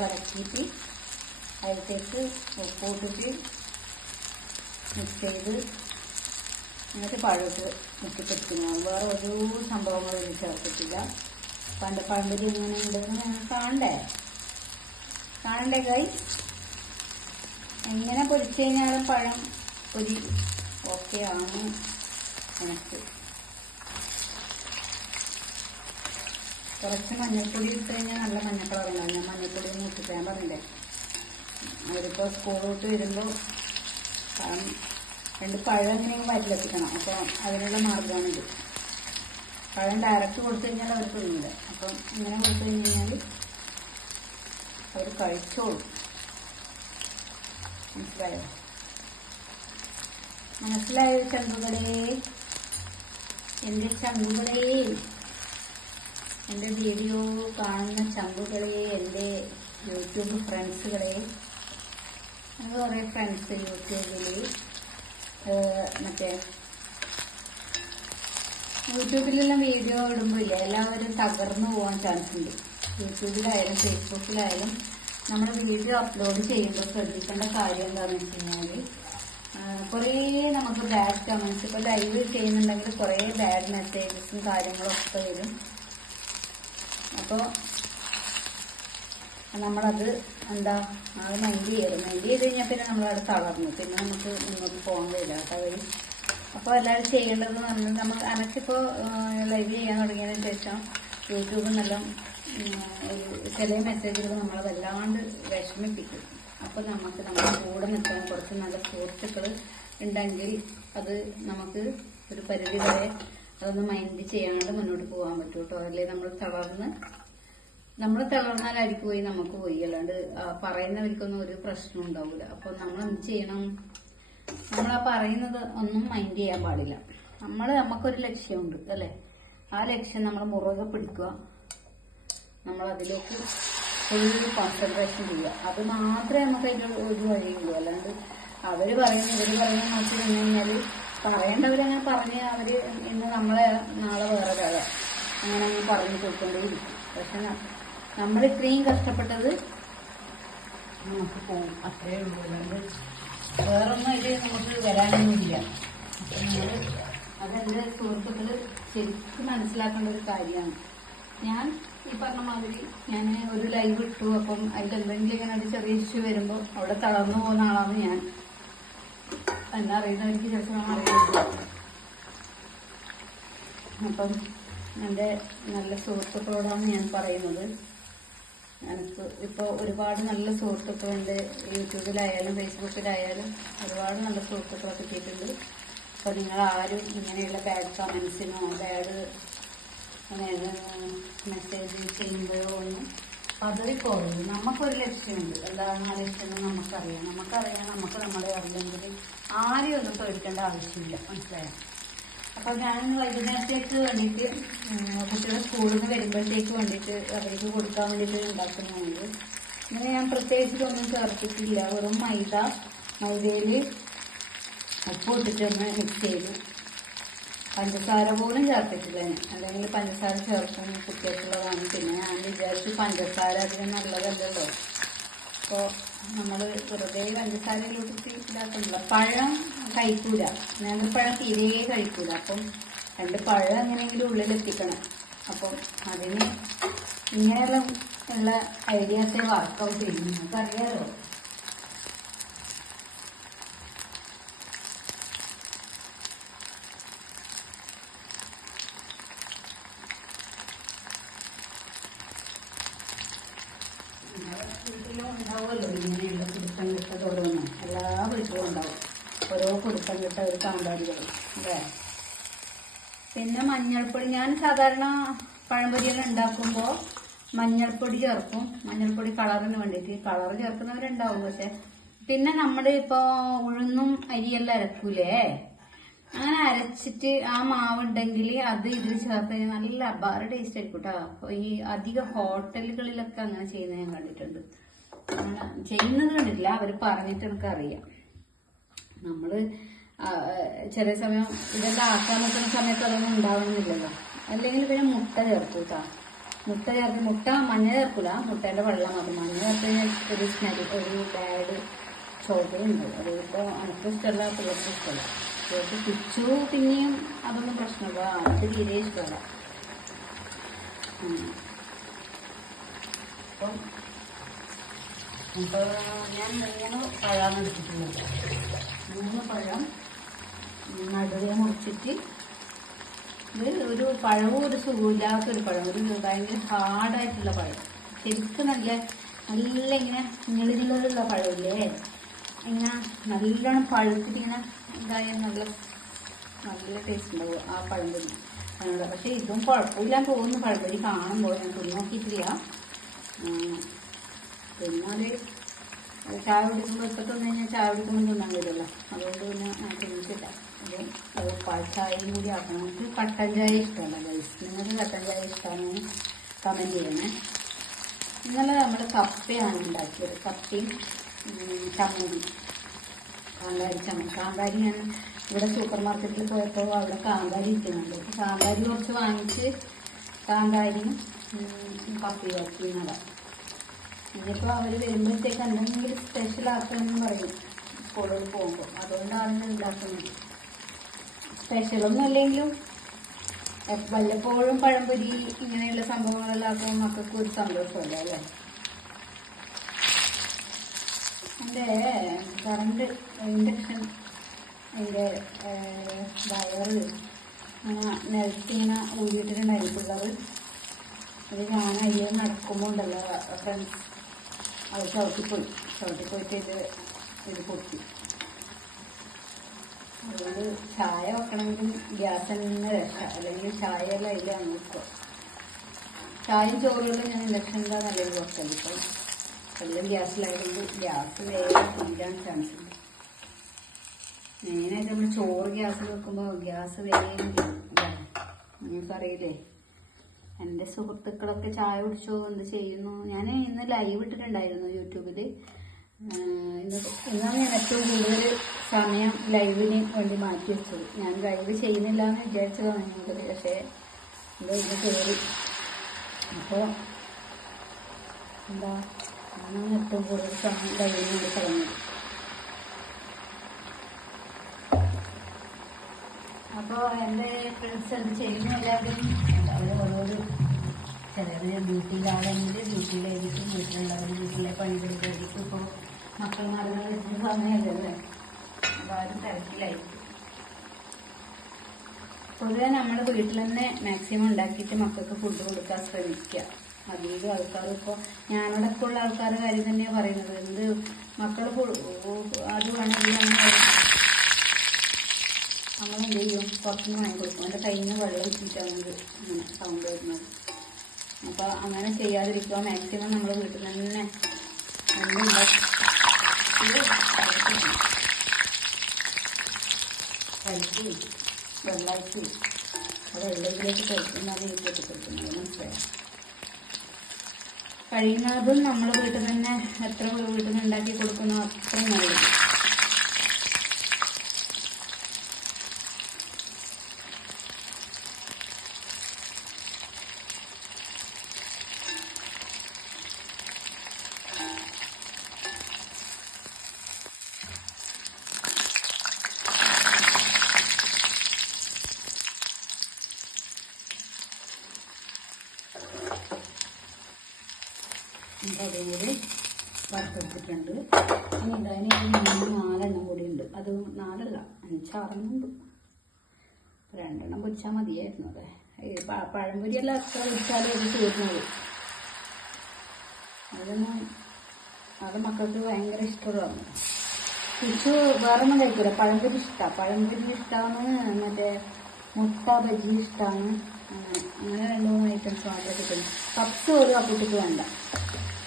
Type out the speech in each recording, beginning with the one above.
മൈദ കലക്കിയിട്ട് അതിലേക്ക് ഉപ്പിട്ടിട്ട് മിക്സ് ചെയ്ത് എന്നിട്ട് പഴമിട്ട് മുട്ടിപ്പിടിക്കുന്നു വേറെ ഒരു സംഭവങ്ങളും ഇതിൽ ചേർത്തിട്ടില്ല. പണ്ട് പഴംപൊരി ഇങ്ങനെ ഉണ്ടെന്ന് ഞങ്ങൾ കാണണ്ടേ? കാണണ്ടേ കൈ? എങ്ങനെ പൊരിച്ചു കഴിഞ്ഞാലും പഴം ഒരു ഓക്കെ ആണ്. എനിക്ക് കുറച്ച് മഞ്ഞൾപ്പൊടി ഇട്ട് കഴിഞ്ഞാൽ നല്ല മഞ്ഞ കളർ ഉണ്ടാവും ഞാൻ മഞ്ഞൾപ്പൊടി ഒന്നും ഇട്ടിട്ട് ഞാൻ പറഞ്ഞില്ലേ? അവരിപ്പോൾ സ്കൂളിലോട്ട് വരുമ്പോൾ രണ്ട് പഴം എങ്ങനെയും വയറ്റിലെത്തിക്കണം. അപ്പോൾ അതിനുള്ള മാർഗമാണിത് പഴം ഡയറക്റ്റ് കൊടുത്തു കഴിഞ്ഞാൽ അവർ തിന്നില്ല അപ്പം ഇങ്ങനെ കൊടുത്തു കഴിഞ്ഞാൽ അവർ കഴിച്ചോളും. മനസ്സിലായോ? മനസ്സിലായോ ചങ്കുകളെ എന്റെ ചങ്കുകളെ എന്റെ വീഡിയോ കാണുന്ന ചങ്കുകളെ എന്റെ യൂട്യൂബ് ഫ്രണ്ട്സുകളെ എനിക്ക് കുറേ ഫ്രണ്ട്സ് യൂട്യൂബിൽ മറ്റേ യൂട്യൂബിലെല്ലാം വീഡിയോ ഇടുമ്പോൾ ഇല്ല എല്ലാവരും തകർന്നു പോകാൻ ചാൻസ് ഉണ്ട്. യൂട്യൂബിലായാലും ഫേസ്ബുക്കിലായാലും നമ്മൾ വീഡിയോ അപ്ലോഡ് ചെയ്യുമ്പോൾ ശ്രദ്ധിക്കേണ്ട കാര്യം എന്താണെന്ന് വെച്ച് കഴിഞ്ഞാൽ കുറേ നമുക്ക് ബാഡ് കമൻസ് ഇപ്പോൾ ലൈവ് ചെയ്യുന്നുണ്ടെങ്കിൽ കുറേ ബാഡ് മെസ്സേജസും കാര്യങ്ങളൊക്കെ വരും. അപ്പോൾ നമ്മളത് എന്താ അത് മൈൻഡ് ചെയ്യരുത്. മൈൻഡ് ചെയ്ത് കഴിഞ്ഞാൽ പിന്നെ നമ്മളവിടെ തളർന്നു. പിന്നെ നമുക്ക് മുന്നോട്ട് പോകാൻ കഴിയില്ല. കേട്ടോ വഴി. അപ്പോൾ എല്ലാവരും ചെയ്യേണ്ടതെന്ന് പറഞ്ഞാൽ നമ്മൾ അനക്കിപ്പോൾ ലൈവ് ചെയ്യാൻ തുടങ്ങിയതിന് ശേഷം യൂട്യൂബ് നല്ല ചില മെസ്സേജുകൾ നമ്മളെ വല്ലാണ്ട് വിഷമിപ്പിക്കും. അപ്പോൾ നമുക്ക് നമ്മുടെ കൂടെ നിൽക്കാൻ കുറച്ച് നല്ല സുഹൃത്തുക്കൾ ഉണ്ടെങ്കിൽ അത് നമുക്ക് ഒരു പരിധി വരെ അതൊന്ന് മൈൻഡ് ചെയ്യാണ്ട് മുന്നോട്ട് പോകാൻ പറ്റൂട്ടോ. അല്ലെങ്കിൽ നമ്മൾ തളർന്ന്? നമ്മൾ തളർന്നാലായിരിക്കും പോയി നമുക്ക് പോയി. അല്ലാണ്ട് പറയുന്നവർക്കൊന്നും ഒരു പ്രശ്നം ഉണ്ടാവില്ല അപ്പോൾ നമ്മൾ എന്ത് ചെയ്യണം? നമ്മൾ ആ പറയുന്നത് ഒന്നും മൈൻഡ് ചെയ്യാൻ പാടില്ല. നമ്മൾ നമുക്കൊരു ലക്ഷ്യമുണ്ട് അല്ലേ? ആ ലക്ഷ്യം നമ്മൾ മുറുകെ പിടിക്കുക. നമ്മൾ അതിലേക്ക് ഫുൾ കോൺസെൻട്രേഷൻ ചെയ്യുക. അത് മാത്രമേ നമുക്ക് അതിന്റെ ഒരു വഴിയുള്ളൂ. അല്ലാണ്ട് അവർ പറയുന്നു ഇവർ പറയുന്ന നോക്കി കഴിഞ്ഞു കഴിഞ്ഞാൽ പറയേണ്ടവരങ്ങനെ പറഞ്ഞ് അവർ ഇന്ന് നമ്മളെ നാളെ വേറെ കഥ അങ്ങനെ അങ്ങ് പറഞ്ഞു പോയിക്കൊണ്ടേയിരിക്കും. പക്ഷെ നമ്മൾ ഇത്രയും കഷ്ടപ്പെട്ടത് നമുക്ക് പോകും അത്രേ ഉള്ളൂ. അല്ലാണ്ട് വേറൊന്നും ഇത് നമുക്ക് വരാനൊന്നുമില്ല. അപ്പൊ നമ്മൾ അതെന്റെ സുഹൃത്തുക്കൾ ശരിക്കും മനസ്സിലാക്കേണ്ട ഒരു കാര്യമാണ്. ഞാൻ ഈ പറഞ്ഞ മാതിരി ഞാൻ ഒരു ലൈവ് ഇട്ടു. അപ്പം അതിലെന്തെങ്കിലും ഇങ്ങനെ ഒരു ചെറിയ ഇഷ്യൂ വരുമ്പോൾ അവിടെ തളർന്നു പോകുന്ന ആളാണ് ഞാൻ. എന്നെ അറിയുന്നവർക്ക് ചിലപ്പോൾ അറിയാം അപ്പം എന്റെ നല്ല സുഹൃത്തുക്കളോടാണ് ഞാൻ പറയുന്നത്. എനിക്ക് ഇപ്പോൾ ഒരുപാട് നല്ല സുഹൃത്തുക്കളുണ്ട് യൂട്യൂബിലായാലും ഫേസ്ബുക്കിലായാലും ഒരുപാട് നല്ല സുഹൃത്തുക്കളെ കിട്ടിയിട്ടുണ്ട്. അപ്പോൾ നിങ്ങൾ ആരും ഇങ്ങനെയുള്ള ബാഡ് കമൻസിനോ ബാഡ് മെസ്സേജ് ചെയ്യുമ്പോഴോ ഒന്നും പതറിപ്പോകരുത് നമുക്കൊരു ലക്ഷ്യമുണ്ട്. എന്താണ് ആ ലക്ഷ്യം നമുക്കറിയാം. നമുക്കറിയാം നമുക്ക് നമ്മളെ അറിയില്ലെങ്കിൽ ആരെയും ഒന്നും പേടിക്കേണ്ട ആവശ്യമില്ല. മനസ്സിലായോ? അപ്പൊ ഞാൻ വൈകുന്നേരത്തേക്ക് വേണ്ടിയിട്ട് കുട്ടികളെ സ്കൂളിൽ നിന്ന് വരുമ്പോഴത്തേക്ക് വേണ്ടിയിട്ട് അവർക്ക് കൊടുക്കാൻ വേണ്ടിയിട്ട് ഉണ്ടാക്കുന്നുണ്ട് ഇങ്ങനെ ഞാൻ പ്രത്യേകിച്ചിട്ടൊന്നും ചേർത്തിട്ടില്ല. വെറും മൈദ മൈദയിൽ ഉപ്പ് ഇട്ടിട്ടൊന്ന് മിക്സ് ചെയ്തു. പഞ്ചസാര പോലും ചേർത്തിട്ടില്ല അല്ലെങ്കിൽ പഞ്ചസാര ചേർക്കും കുത്തിയിട്ടുള്ളതാണ് പിന്നെ ഞാൻ വിചാരിച്ചു പഞ്ചസാര അധികം നല്ലതല്ലല്ലോ. അപ്പോൾ നമ്മൾ വെറുതെ പഞ്ചസാരയിലോട്ട് ഇതാക്കണില്ല പഴം കഴിക്കൂല. പഴം തീരെ കഴിക്കൂല. അപ്പം രണ്ട് പഴം എങ്ങനെയെങ്കിലും ഉള്ളിലെത്തിക്കണം. അപ്പം അതിന് ഇങ്ങനെയുള്ള ഉള്ള ഐഡിയാസെ വർക്കൗട്ട് ചെയ്യും നമുക്കറിയാലോ വീട്ടിലും ഉണ്ടാവുമല്ലോ ഇങ്ങനെയുള്ള കുടുത്തം കിട്ട ഓരോന്നും എല്ലാ വീട്ടിലും ഉണ്ടാവും ഓരോ കുടുത്തം കിട്ട ഒരു കാന്താരികൾ അല്ലേ പിന്നെ മഞ്ഞൾപ്പൊടി ഞാൻ സാധാരണ പഴംപൊരിയെല്ലാം ഉണ്ടാക്കുമ്പോൾ മഞ്ഞൾപ്പൊടി ചേർക്കും. മഞ്ഞൾപ്പൊടി കളറിന് വേണ്ടിയിട്ട്. കളർ ചേർക്കുന്നവരുണ്ടാവും പക്ഷെ പിന്നെ നമ്മുടെ ഇപ്പോൾ ഉഴുന്നും അരിയെല്ലാം അരക്കൂലേ? അങ്ങനെ അരച്ചിട്ട് ആ മാവുണ്ടെങ്കിൽ അത് ഇതിൽ ചേർത്ത് നല്ല അബാറ് ടേസ്റ്റ് ആയിരിക്കും കേട്ടോ അപ്പോൾ ഈ അധിക ഹോട്ടലുകളിലൊക്കെ അങ്ങനെ ചെയ്യുന്നത് ഞാൻ കണ്ടിട്ടുണ്ട്. അങ്ങനെ ചെയ്യുന്നത് കണ്ടിട്ടില്ല. അവർ പറഞ്ഞിട്ട് എനിക്കറിയാം. നമ്മൾ ചില സമയം ഇതെല്ലാം ആക്കാൻ നിൽക്കുന്ന സമയത്ത് അതൊന്നും ഉണ്ടാവുന്നില്ലല്ലോ. അല്ലെങ്കിൽ പിന്നെ മുട്ട ചേർത്തു മുട്ട ചേർത്ത് മുട്ട മഞ്ഞ ചേർക്കൂല. മുട്ടയുടെ വെള്ളം അത് മഞ്ഞ ചേർത്ത് ഒരു സ്നരി ഒരു ബാഡ് ചോദ്യമുണ്ട് അതിപ്പോൾ എനിക്ക് ഇഷ്ടമല്ല പിള്ളേർക്ക് ഇഷ്ടമല്ല. പിള്ളേർക്ക് കുച്ചു പിന്നെയും അതൊന്നും പ്രശ്നമില്ല. അത് തീരെ ഇഷ്ടമല്ല. അപ്പം ഞാൻ മൂന്ന് പഴമാണ് എടുത്തിട്ടുള്ളത് മൂന്ന് പഴം നടുവെ മുറിച്ചിട്ട് ഇത് ഒരു പഴവും ഒരു സുഖമില്ലാത്തൊരു പഴം ഒരു ഭയങ്കര ഹാർഡായിട്ടുള്ള പഴം. ശരിക്കും നല്ല നല്ല ഇങ്ങനെ ഞെളിഞ്ഞുള്ള പഴമില്ലേ? ഇങ്ങനെ നല്ലോണം പഴുത്തിട്ട് ഇങ്ങനെ ഇതായ നല്ല നല്ല ടേസ്റ്റ് ഉണ്ടാവും ആ പഴംപൊരി അതിനുള്ള പക്ഷേ ഇതും കുഴപ്പമില്ല തോന്നുന്നു. പഴംപൊരി കാണുമ്പോൾ ഞാൻ തുന്നോക്കിയിട്ടില്ല നോക്കിയിട്ടില്ല. ഉം. തിന്നാൽ ചായ കുടിക്കുമ്പോൾ ഇപ്പം തന്നു കഴിഞ്ഞാൽ ചായ കുടിക്കുമ്പോൾ തിന്നാൻ വരുമല്ലോ അതുകൊണ്ട് പിന്നെ ഞാൻ തിന്നിട്ടില്ല. അത് ചായയും കൂടി ആക്കണം. നമുക്ക് കട്ടൻ ചായ ഇഷ്ടമല്ല. ഗൈസ് നിങ്ങൾക്ക് കട്ടൻ ചായ ഇഷ്ടമാണ് കമന്റ് ചെയ്യണേ. ഇന്നലെ നമ്മൾ കപ്പയാണ് ഉണ്ടാക്കിയത്. കപ്പയും ചമ്മന്തി. കാന്താരി ചമ്മന്തി. കാന്താരി ഞാൻ ഇവിടെ സൂപ്പർ മാർക്കറ്റിൽ പോയപ്പോൾ അവിടെ കാന്താരി ഇരിക്കുന്നുണ്ട്. അപ്പോൾ കാന്താരി കുറച്ച് വാങ്ങിച്ച് കാന്താരിയും കപ്പയും ആക്കി ഇനിയിപ്പോൾ അവർ വരുമ്പോഴത്തേക്ക് എന്തെങ്കിലും സ്പെഷ്യൽ ആക്കണമെന്ന് പറയും. സ്കൂളിൽ പോകുമ്പോൾ അതുകൊണ്ടാണ് ഉണ്ടാക്കുന്നത്. സ്പെഷ്യലൊന്നും അല്ലെങ്കിലും വല്ലപ്പോഴും പഴംപൊരി ഇങ്ങനെയുള്ള സംഭവങ്ങളെല്ലാം മക്കൾക്ക് ഒരു സന്തോഷമല്ല അല്ലേ? എന്റെ കറണ്ട് ഇൻഡക്ഷൻ എന്റെ വയറ് ഇങ്ങനെ ഊരിയിട്ടിട്ടുണ്ടായിരിക്കുള്ളത് അത് ഞാൻ അയ്യോ നടക്കുമ്പോൾ ഉണ്ടല്ലോ ഫ്രണ്ട്സ് അത് ചവിട്ടിപ്പോയി ചവിട്ടിപ്പോയിട്ട് ഇത് ഇത് പൊട്ടി. അതുകൊണ്ട് ചായ വെക്കണമെങ്കിൽ ഗ്യാസ് തന്നെ രക്ഷ അല്ലെങ്കിൽ ചായ എല്ലാം അതിലാണ് വെക്കുക. ചായയും ചോറുകളും ഞാൻ ഇലക്ഷന്റെ നല്ലൊരു വെക്കൽ ഇപ്പം എല്ലാം ഗ്യാസിലായതുകൊണ്ട് ഗ്യാസ് വേഗം തീരാൻ ചാൻസ് ഉണ്ട്. മെയിനായിട്ട് നമ്മൾ ചോറ് ഗ്യാസ് വെക്കുമ്പോൾ ഗ്യാസ് വേഗം നിങ്ങൾക്കറിയില്ലേ എന്റെ സുഹൃത്തുക്കളൊക്കെ ചായ കുടിച്ചോ എന്ത് ചെയ്യുന്നു? ഞാൻ ഇന്ന് ലൈവ് ഇട്ടിട്ടുണ്ടായിരുന്നു യൂട്യൂബിൽ ഇന്ന് ഇന്നാണ് ഞാൻ ഏറ്റവും കൂടുതൽ സമയം ലൈവിന് വേണ്ടി മാറ്റി വെച്ചത്. ഞാൻ ലൈവ് ചെയ്യുന്നില്ല എന്ന് വിചാരിച്ചതാണ് മുതൽ പക്ഷേ ഇത് കയറി അപ്പോൾ എന്താ ഞാനാണ് ഏറ്റവും കൂടുതൽ സമയം ലൈവിന് വേണ്ടി കളഞ്ഞത്. അപ്പോൾ എന്റെ ഫ്രണ്ട്സ് എന്ത് ചെയ്യുന്നു എല്ലാവരും? അവർ ചിലവർ ഡ്യൂട്ടിയിലാണെങ്കിൽ ഡ്യൂട്ടിയിലായിരിക്കും വീട്ടിലുള്ളവർ വീട്ടിലെ പണികൾ കഴിക്കും ഇപ്പോൾ മക്കൾ മരുന്ന് വെച്ചിട്ട് സമയമല്ലേ അപ്പോൾ ആരും തിരക്കിലായിരിക്കും. പൊതുവെ നമ്മുടെ വീട്ടിൽ തന്നെ മാക്സിമം ഉണ്ടാക്കിയിട്ട് മക്കൾക്ക് ഫുഡ് കൊടുക്കാൻ ശ്രമിക്കുക. അധികം ആൾക്കാർ ഇപ്പോൾ ഞാനോടൊക്കെ ഉള്ള ആൾക്കാരുടെ കാര്യം തന്നെയാണ് പറയുന്നത്. എന്ത് മക്കൾ അത് വേണമെങ്കിൽ നമ്മൾ എന്ത് ചെയ്യും പുറത്തുനിന്ന് വാങ്ങി കൊടുക്കും. കയ്യിൽ വെള്ളം ഇട്ടിട്ടാണ് അങ്ങനെ സൗണ്ട് വരുന്നത്. അപ്പോൾ അങ്ങനെ ചെയ്യാതിരിക്കുക മാക്സിമം നമ്മൾ വീട്ടിൽ തന്നെ കഴിച്ച് അത് എവിടെയെങ്കിലേക്ക് കഴിക്കുന്നതാണ് ഈ കെട്ടിക്കൊടുക്കുന്നത് മനസ്സിലായോ? കഴിയുന്നതും നമ്മൾ വീട്ടിൽ തന്നെ എത്ര വീട്ടിൽ നിന്ന് ഉണ്ടാക്കി കൊടുക്കുന്നോ അത്രയും നല്ലത് അപ്പോൾ അതും കൂടി വറുത്തെടുത്തിട്ടുണ്ട് ഇനി ഇതായാലും മൂന്ന് നാലെണ്ണം കൂടി ഉണ്ട് അത് നാലല്ല അഞ്ചാറെണ്ണം ഉണ്ട് രണ്ടെണ്ണം പൊരിച്ചാൽ മതിയായിരുന്നു അതെ ഈ പഴംപൊരിയെല്ലാം എത്ര പൊരിച്ചാലും അത് തീർന്നത് അതൊന്നും അത് മക്കൾക്ക് ഭയങ്കര ഇഷ്ടമുള്ളതാണ്. തിരിച്ചു വേറൊന്നും കഴിക്കില്ല പഴംപൊരി ഇഷ്ടമാണ് പഴംപൊരി ഇഷ്ടമാണ് മറ്റേ മുട്ട ബജി ഇഷ്ടമാണ് അങ്ങനെ രണ്ട് മൂന്ന് ഐറ്റംസ് മാത്രമേ കിട്ടുന്നു പപ്സ് ഒരു കുട്ടിക്ക് വേണ്ട.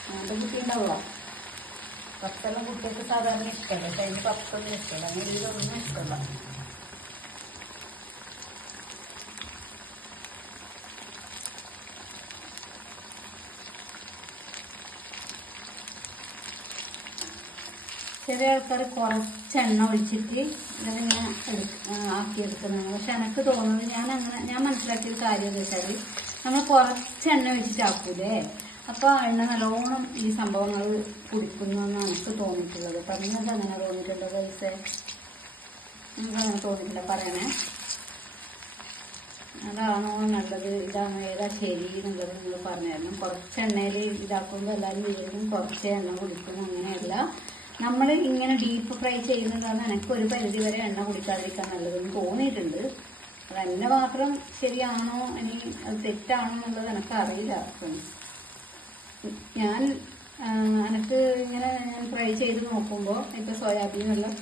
അങ്ങനത്തെ കുട്ടി ഉണ്ടാവുക പപ്സെല്ലാം കുട്ടികൾക്ക് സാധാരണ ഇഷ്ടമല്ല. പക്ഷേ അതിന് പപ്സൊന്നും ഇഷ്ടമല്ല. അങ്ങനെ ഇതൊന്നും ഇഷ്ടമല്ല. ചില ആൾക്കാർ കുറച്ച് എണ്ണ ഒഴിച്ചിട്ട് ഇതിങ്ങനെ ആക്കിയെടുക്കുന്നതാണ് പക്ഷെ എനിക്ക് തോന്നുന്നത് ഞാൻ അങ്ങനെ ഞാൻ മനസ്സിലാക്കിയൊരു കാര്യം എന്ന് വെച്ചാൽ നമ്മൾ കുറച്ച് എണ്ണ ഒഴിച്ചിട്ട് ആക്കൂലേ? എണ്ണ നല്ലോണം ഈ സംഭവങ്ങൾ കുടിക്കുന്നു എന്നാണ് എനിക്ക് തോന്നിയിട്ടുള്ളത്. പറഞ്ഞത് അങ്ങനെ തോന്നിയിട്ടുണ്ടോ പൈസ നിങ്ങൾക്ക് അങ്ങനെ തോന്നിയിട്ടില്ല പറയണേ. അതാണോ നല്ലത്? ഇതാണ് ഏതാ ശരി എന്നുള്ളത് നിങ്ങൾ പറഞ്ഞായിരുന്നു കുറച്ച് എണ്ണയിൽ ഇതാക്കുമ്പോൾ എല്ലാവരും വീടും കുറച്ച് എണ്ണ കുടിക്കുന്നു അങ്ങനെയല്ല. നമ്മൾ ഇങ്ങനെ ഡീപ്പ് ഫ്രൈ ചെയ്യുന്നതാണ് എനിക്ക് ഒരു പരിധി വരെ എണ്ണ കുടിക്കാതിരിക്കാൻ നല്ലതെന്ന് തോന്നിയിട്ടുണ്ട്. അത് എന്നെ മാത്രം ശരിയാണോ? ഇനി അത് തെറ്റാണോ എന്നുള്ളത് എനിക്ക് അറിയില്ല ഞാൻ എനിക്ക് ഇങ്ങനെ ഞാൻ ഫ്രൈ ചെയ്ത് നോക്കുമ്പോൾ ഇപ്പോൾ സോയാബീനെല്ലാം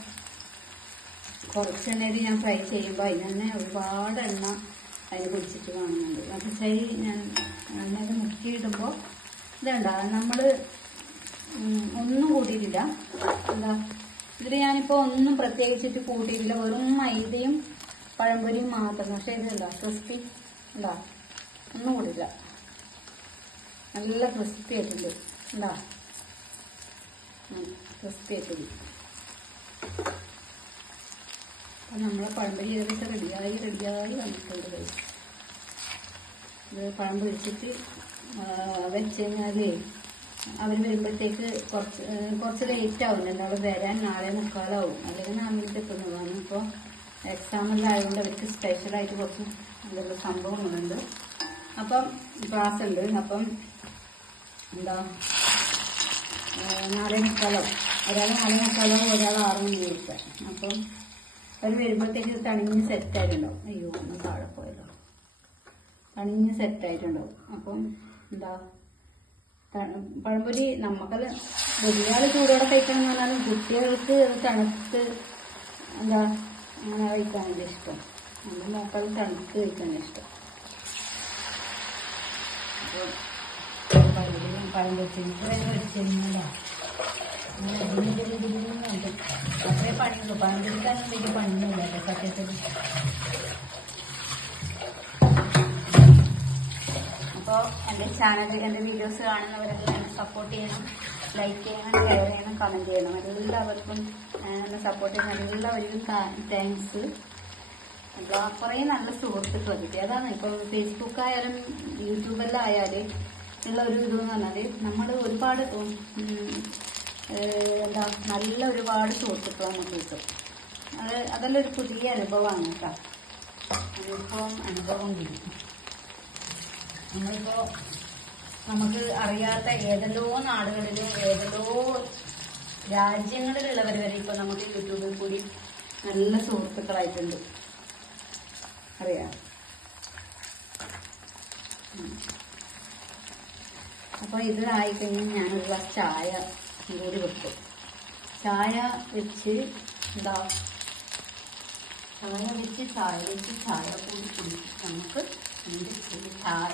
കുറച്ച് എണ്ണയിൽ ഞാൻ ഫ്രൈ ചെയ്യുമ്പോൾ അതിന് തന്നെ ഒരുപാട് എണ്ണ അതിന് പിടിച്ചിട്ട് കാണുന്നുണ്ട്. പക്ഷേ ഞാൻ എണ്ണയിൽ മുക്കിയിടുമ്പോൾ ഇതുണ്ടാകും നമ്മൾ ഒന്നും കൂട്ടിയിട്ടില്ല. എന്താ ഇതിൽ ഞാനിപ്പോൾ ഒന്നും പ്രത്യേകിച്ചിട്ട് കൂട്ടിയിട്ടില്ല. വെറും മൈദയും പഴംപൊരിയും മാത്രം. പക്ഷേ എന്താ ക്രിസ്പി എന്താ ഒന്നും കൂടിയില്ല നല്ല ക്രിസ്പി ആയിട്ടുണ്ട്. എന്താ ക്രിസ്പി ആയിട്ടുണ്ട്. അപ്പം നമ്മളെ പഴംപൊരി ഏകദേശം റെഡിയായി റെഡിയായി വന്നിട്ടുണ്ട് കഴിച്ചു ഇത് പഴം പൊരിച്ചിട്ട് വെച്ച് അവർ വരുമ്പോഴത്തേക്ക് കുറച്ച് കുറച്ച് ലേറ്റ് ആവും. എന്നാൽ വരാൻ നാളെ മുക്കാലാവും. അല്ലെങ്കിൽ നാളെ എത്തുന്നതാണ് ഇപ്പോൾ എക്സാമെല്ലാം ആയതുകൊണ്ട് അവർക്ക് സ്പെഷ്യലായിട്ട് കുറച്ച് എന്തെങ്കിലും സംഭവങ്ങളുണ്ട് അപ്പം ക്ലാസ് ഉണ്ട്. അപ്പം എന്താ നാളെ മുക്കാലാവും. മുക്കാലോ ഒരാൾ നാളെ മുക്കാലോ ഒരാൾ ആറ് മണി കൊടുക്കുക അപ്പം അവർ വരുമ്പോഴത്തേക്ക് തണിഞ്ഞ് സെറ്റായിട്ടുണ്ടാവും അയ്യോ ഒന്ന് താഴെ പോയല്ലോ തണിഞ്ഞ് സെറ്റായിട്ടുണ്ടാവും അപ്പം എന്താ പഴംപൊരി നമുക്കത് വലിയ ചൂടോടെ കഴിക്കണം എന്ന് പറഞ്ഞാലും കുട്ടികൾക്ക് തണുത്ത് എന്താ അങ്ങനെ കഴിക്കാനാണ് ഇഷ്ടം. നമ്മൾ മക്കൾ തണുത്ത് കഴിക്കാനാണ് ഇഷ്ടം. അപ്പോൾ പഴംപൊരി പഴം വെച്ചിട്ട് വെച്ചിരുന്നതാ അത്രേ പണിയുള്ളൂ. പഴം പിടിക്കാനും വലിയ പണിയൊന്നുമില്ല. സത്യത്തിൽ. അപ്പോൾ എന്റെ ചാനൽ എന്റെ വീഡിയോസ് കാണുന്നവരെല്ലാം എന്നെ സപ്പോർട്ട് ചെയ്യണം ലൈക്ക് ചെയ്യണം ഷെയർ ചെയ്യണം കമന്റ് ചെയ്യണം. എല്ലാവർക്കും എന്നെ സപ്പോർട്ട് ചെയ്യുന്ന എല്ലാവർക്കും താങ്ക്സ് അപ്പോൾ കുറേ നല്ല സുഹൃത്തുക്കൾ കിട്ടി. അതാണ് ഇപ്പോൾ ഫേസ്ബുക്കായാലും യൂട്യൂബിലായാലും ഉള്ള ഒരു ഇതെന്ന് പറഞ്ഞാൽ നമ്മൾ ഒരുപാട് എന്താ നല്ല ഒരുപാട് സുഹൃത്തുക്കൾ നമുക്ക് കിട്ടും. അത് അതെല്ലാം ഒരു പുതിയ അനുഭവമാണ് കേട്ടോ. അനുഭവം അനുഭവം കിട്ടും. നമ്മളിപ്പോൾ നമുക്ക് അറിയാത്ത ഏതെല്ലോ നാടുകളിലും ഏതെല്ലോ രാജ്യങ്ങളിലുള്ളവർ വരെ ഇപ്പൊ നമുക്ക് യൂട്യൂബിൽ കൂടി നല്ല സുഹൃത്തുക്കളായിട്ടുണ്ട്. അറിയാം. അപ്പോൾ ഇത് ആയിക്കഴിഞ്ഞാൽ ഞാനൊരു ഗ്ലാസ് ചായ കൂടി വെക്കും. ചായ വെച്ച് എന്താ? ചായ വെച്ച് ചായ വെച്ച് ചായ കൂടി കുടിച്ച് നമുക്ക് എന്ത്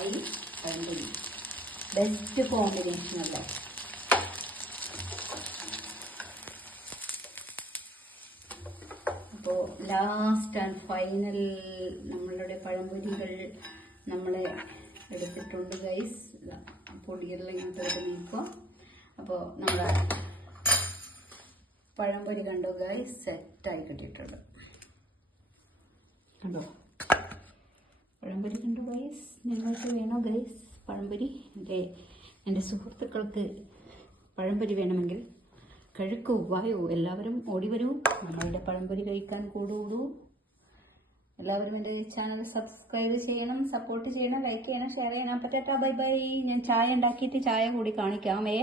ചെയ്യും പഴംപൊരി ബെസ്റ്റ് കോമ്പിനേഷൻ അല്ലേ അപ്പോൾ ലാസ്റ്റ് ആൻഡ് ഫൈനൽ നമ്മളുടെ പഴംപൊരികൾ നമ്മളെ എടുത്തിട്ടുണ്ട് ഗൈസ് പൊടിയെല്ലാം ഇങ്ങോട്ട് നീക്കുക. അപ്പോൾ നമ്മുടെ പഴംപൊരി കണ്ടോ ഗൈസ് സെറ്റായി കിട്ടിയിട്ടുണ്ട്. കണ്ടോ? പഴംപൊരി കണ്ടു ഗൈസ് നിങ്ങൾക്ക് വേണോ ഗൈസ് പഴംപൊരി? എന്റെ എന്റെ സുഹൃത്തുക്കൾക്ക് പഴംപൊരി വേണമെങ്കിൽ കഴുക്കൂ വായോ. എല്ലാവരും ഓടി വരൂ. നമ്മളുടെ പഴംപൊരി കഴിക്കാൻ കൂടുകൂടൂ എല്ലാവരും എന്റെ ചാനൽ സബ്സ്ക്രൈബ് ചെയ്യണം സപ്പോർട്ട് ചെയ്യണം ലൈക്ക് ചെയ്യണം ഷെയർ ചെയ്യണം. പറ്റാത്ത ബൈ ബൈ ഞാൻ ചായ ഉണ്ടാക്കിയിട്ട് ചായ കൂടി കാണിക്കാമേ.